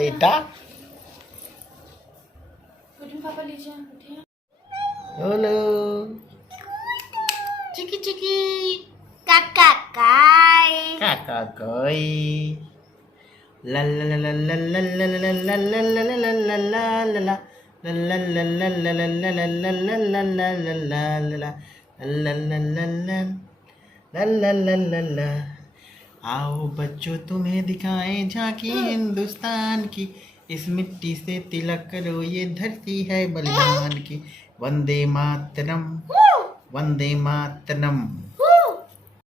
बेटा पापा लीजिए उठिए। बोलो चिकी चिकी काका काय काका कोई ला ला ला ला ला ला ला ला ला ला ला ला ला ला ला आओ बच्चों तुम्हें दिखाएं झांकी हिंदुस्तान की, इस मिट्टी से तिलक करो ये धरती है बलिदान की। वंदे मातरम वंदे मातरम।